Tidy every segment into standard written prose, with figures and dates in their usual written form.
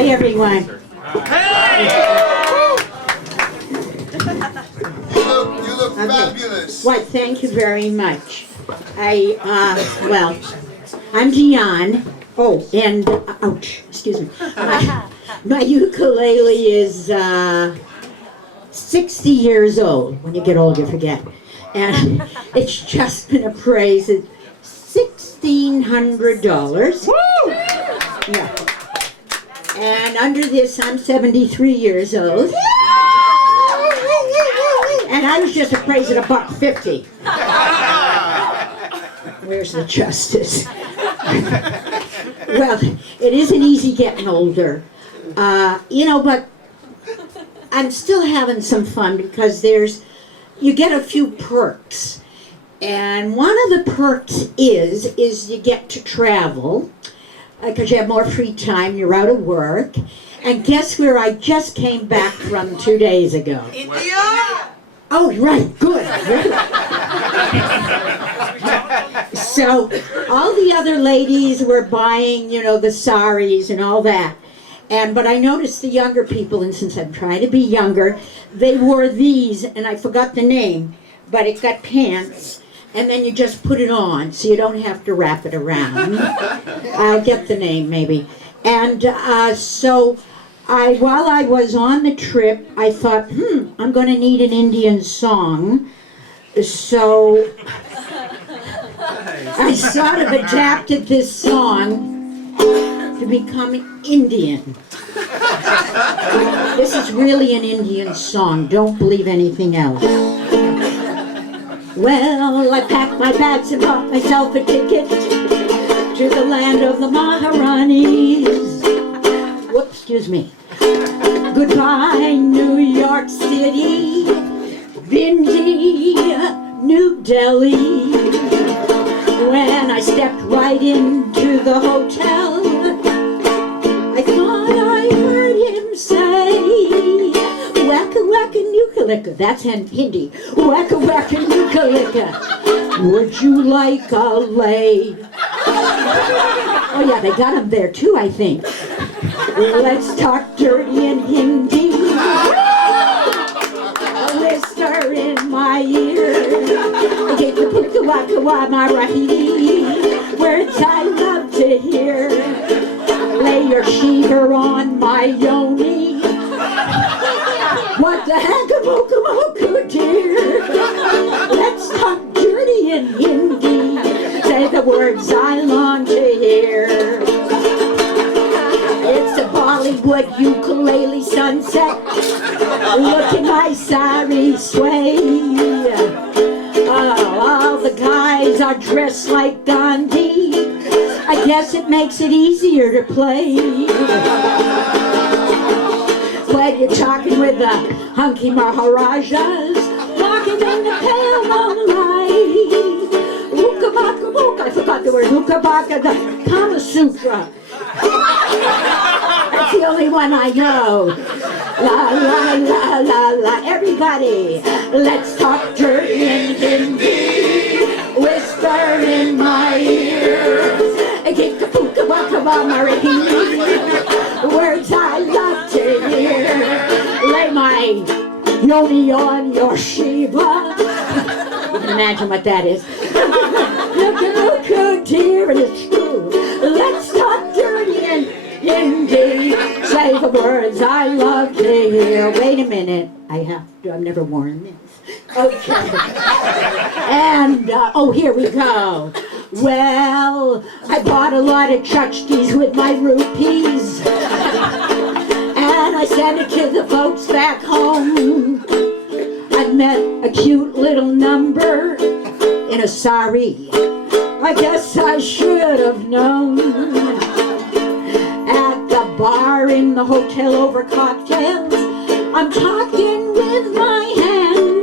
Hi, everyone. You look fabulous. Well, thank you very much. Well, I'm Dion. Oh, and, ouch, excuse me. My ukulele is 60 years old. When you get old, you forget. And it's just been appraised at $1,600. Woo! Yeah. And under this, I'm 73 years old. And I was just appraised at $150. Where's the justice? Well, it isn't easy getting older. But I'm still having some fun because you get a few perks. And one of the perks is you get to travel because you have more free time, you're out of work. And guess where I just came back from 2 days ago? India? Oh, right, good. So all the other ladies were buying, the saris and all that. But I noticed the younger people, and since I'm trying to be younger, they wore these, and I forgot the name, but it got pants, and then you just put it on, so you don't have to wrap it around. I'll get the name, maybe. And while I was on the trip, I thought, I'm going to need an Indian song. So I sort of adapted this song to become Indian. This is really an Indian song. Don't believe anything else. Well, I packed my bags and bought myself a ticket to the land of the Maharanis. Whoops, excuse me. Goodbye, New York City, Bindi, New Delhi. When I stepped right into the hotel, I thought I heard him say, "Wacka wacka nukalika." That's Hindi. "Wacka wacka nukalika. Would you like a lay?" Oh yeah, they got him there too, I think. Let's talk dirty in Hindi. A whisper in my ear. Get the puka waka wa marahi. Words I love to hear. Lay your sheeter on my yoni. What the heck, moka moka dear? Let's talk dirty in Hindi. Say the words I long to hear. It's a Bollywood ukulele sunset. Look at my sari sway. Oh, all the guys are dressed like Gandhi. I guess it makes it easier to play. When you're talking with the hunky Maharajas, walking in the pale moonlight. Ukabaka book, I forgot the word. Ukabaka, the Kama Sutra. That's the only one I know. La la la la la. Everybody, let's talk dirty in Hindi. Whisper in my ear. Kikapuka waka wa marahi. Words I love to hear. Lay my yoni on your Shiva. You can imagine what that is. Look, dear, and it's true. Let's talk dirty in Hindi. Say the words I love to hear. Wait a minute. I've never worn this. Okay. And, here we go. Well, I bought a lot of tchotchkes with my rupees. And I sent it to the folks back home. I met a cute little number in a sari. I guess I should have known. At the bar in the hotel over cocktails, I'm talking with my hands.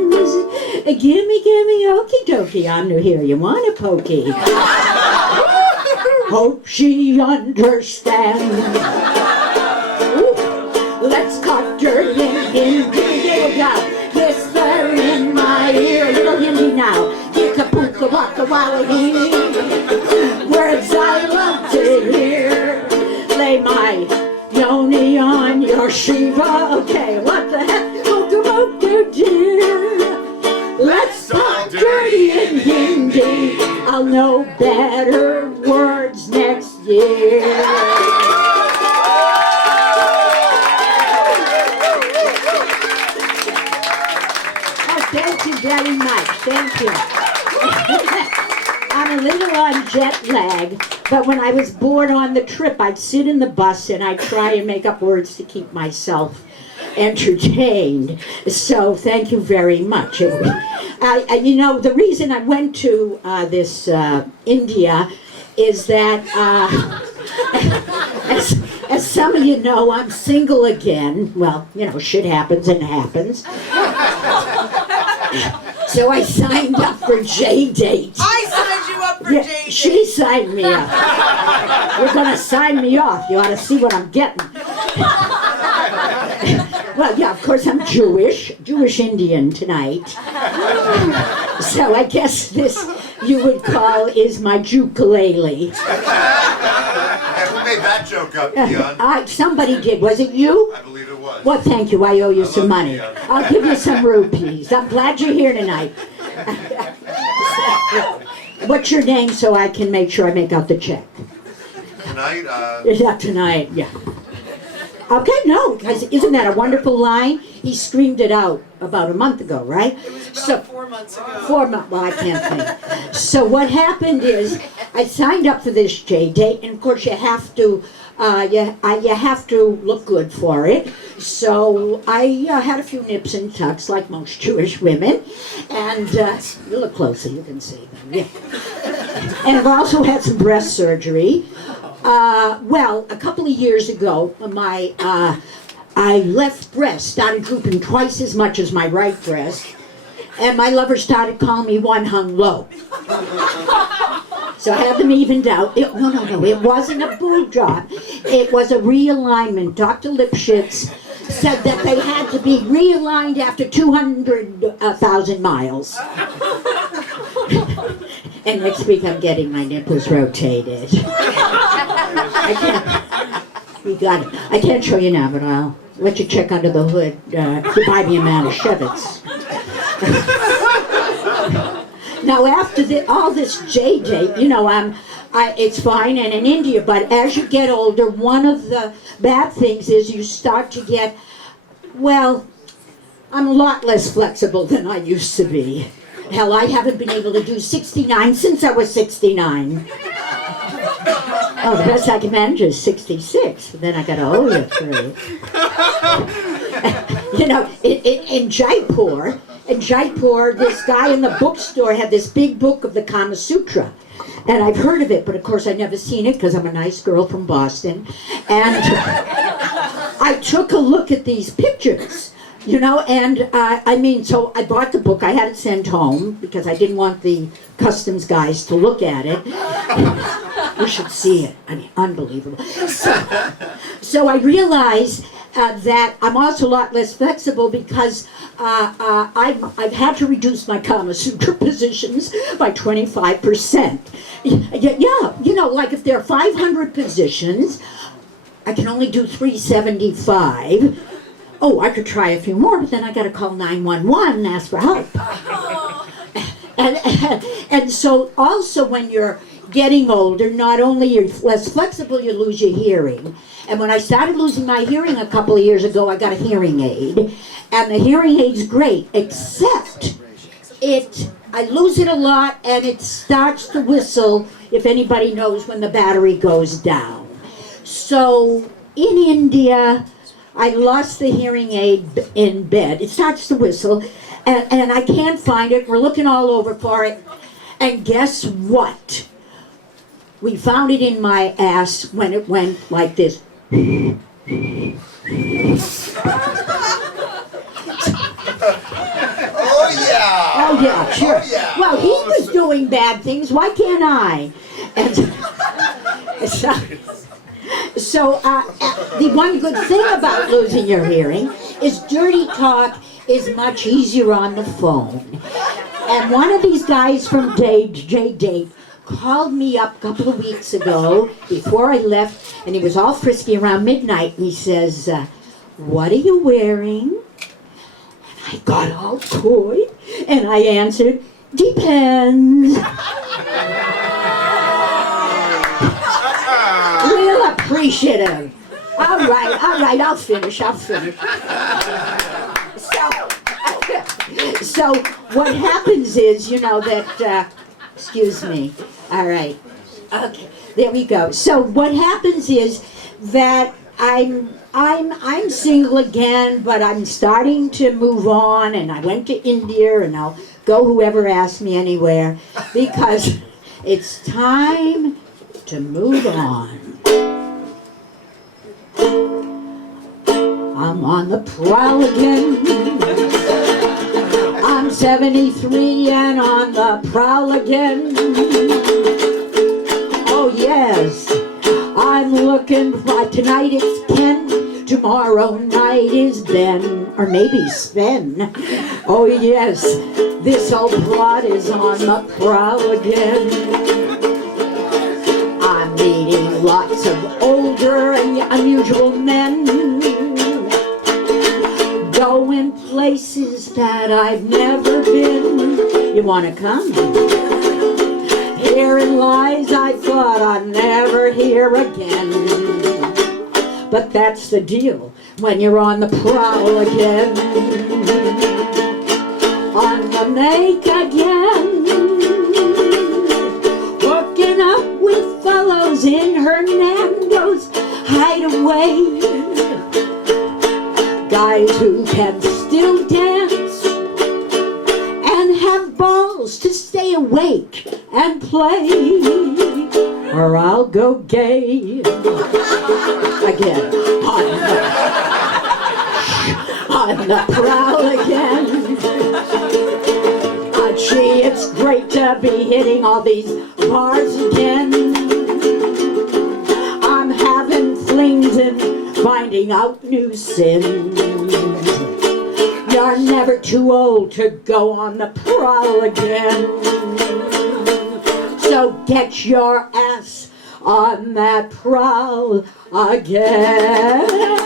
Gimme, okie dokie, I'm new here, you want a pokey? Hope she understands. Ooh, let's talk dirty in Hindi. Whisper in my ear, a little Hindi now. Yikapuka waka wallahi. Words I love to hear. Lay my yoni or Shiva. Okay, what the heck? Oh, dear. Let's talk dirty in Hindi. I'll know better words next year. Oh, thank you very much. Thank you. I'm a little on jet lag, but when I was bored on the trip, I'd sit in the bus and I'd try and make up words to keep myself entertained. So thank you very much. You know, the reason I went to this India is that, as some of you know, I'm single again. Well, you know, shit happens and happens. So I signed up for J-Date. I signed you up for J-Date. She signed me up. You're gonna sign me off. You ought to see what I'm getting. Well, yeah, of course I'm Jewish Indian tonight. So I guess this you would call is my ukulele. Yeah, who made that joke up, Dion? Somebody did. Was it you? I believe it was. Well, thank you. I owe you some love money. you, Dion. I'll give you some rupees. I'm glad you're here tonight. What's your name so I can make sure I make out the check? Tonight, Yeah, tonight, yeah. Okay, no, because isn't that a wonderful line? He screamed it out about a month ago, right? It was about 4 months ago. 4 months, well, I can't think. So what happened is, I signed up for this J-Date, and of course you have to, you have to look good for it. So I had a few nips and tucks, like most Jewish women, and you look closer, you can see them, yeah. And I've also had some breast surgery. Well, a couple of years ago, my left breast started drooping twice as much as my right breast, and my lover started calling me one hung low. So I had them evened out. No, it wasn't a boob job. It was a realignment. Dr. Lipschitz said that they had to be realigned after 200,000 miles. And next week I'm getting my nipples rotated. I can't show you now, but I'll let you check under the hood if you buy me a Manischewitz. Now after all this J-Date, you know, it's fine and in India, but as you get older, one of the bad things is you start to get, well, I'm a lot less flexible than I used to be. Hell, I haven't been able to do 69 since I was 69. Oh, the best I can manage is 66. Then I got to owe you 3. You know, in Jaipur, this guy in the bookstore had this big book of the Kama Sutra. And I've heard of it, but of course I've never seen it because I'm a nice girl from Boston. And I took a look at these pictures. You know, and so I bought the book. I had it sent home because I didn't want the customs guys to look at it. You should see it. I mean, unbelievable. So I realized that I'm also a lot less flexible because I've had to reduce my Kama Sutra positions by 25%. Yeah, you know, like if there are 500 positions, I can only do 375. Oh, I could try a few more, but then I got to call 911 and ask for help. And so also when you're getting older, not only you're less flexible, you lose your hearing. And when I started losing my hearing a couple of years ago, I got a hearing aid. And the hearing aid's great, except I lose it a lot and it starts to whistle, if anybody knows, when the battery goes down. So in India, I lost the hearing aid in bed. It starts to whistle, and I can't find it. We're looking all over for it. And guess what? We found it in my ass when it went like this. Oh yeah! Oh yeah, sure. Oh, yeah. Well, he was doing bad things. Why can't I? And so the one good thing about losing your hearing is dirty talk is much easier on the phone. And one of these guys from J-Date called me up a couple of weeks ago before I left, and he was all frisky around midnight, and he says, what are you wearing? And I got all coy, and I answered, depends. Real appreciative. All right, I'll finish. So what happens is, that, excuse me, all right, okay, there we go. So what happens is that I'm single again, but I'm starting to move on, and I went to India, and I'll go whoever asks me anywhere, because it's time to move on. I'm on the prowl again. I'm 73 and on the prowl again. Oh yes, I'm looking for, tonight it's Ken, tomorrow night is Ben, or maybe Sven. Oh yes, this old plot is on the prowl again. I'm meeting lots of older and unusual men, going places that I've never been. You wanna come? Hearing lies I thought I'd never hear again. But that's the deal when you're on the prowl again. On the make again, working up with fellows in Hernando's hideaway. Guys who can still dance and have balls to stay awake and play, or I'll go gay again on the prowl again. Gee, it's great to be hitting all these bars again. I'm having flings and finding out new sins. You're never too old to go on the prowl again. So get your ass on that prowl again.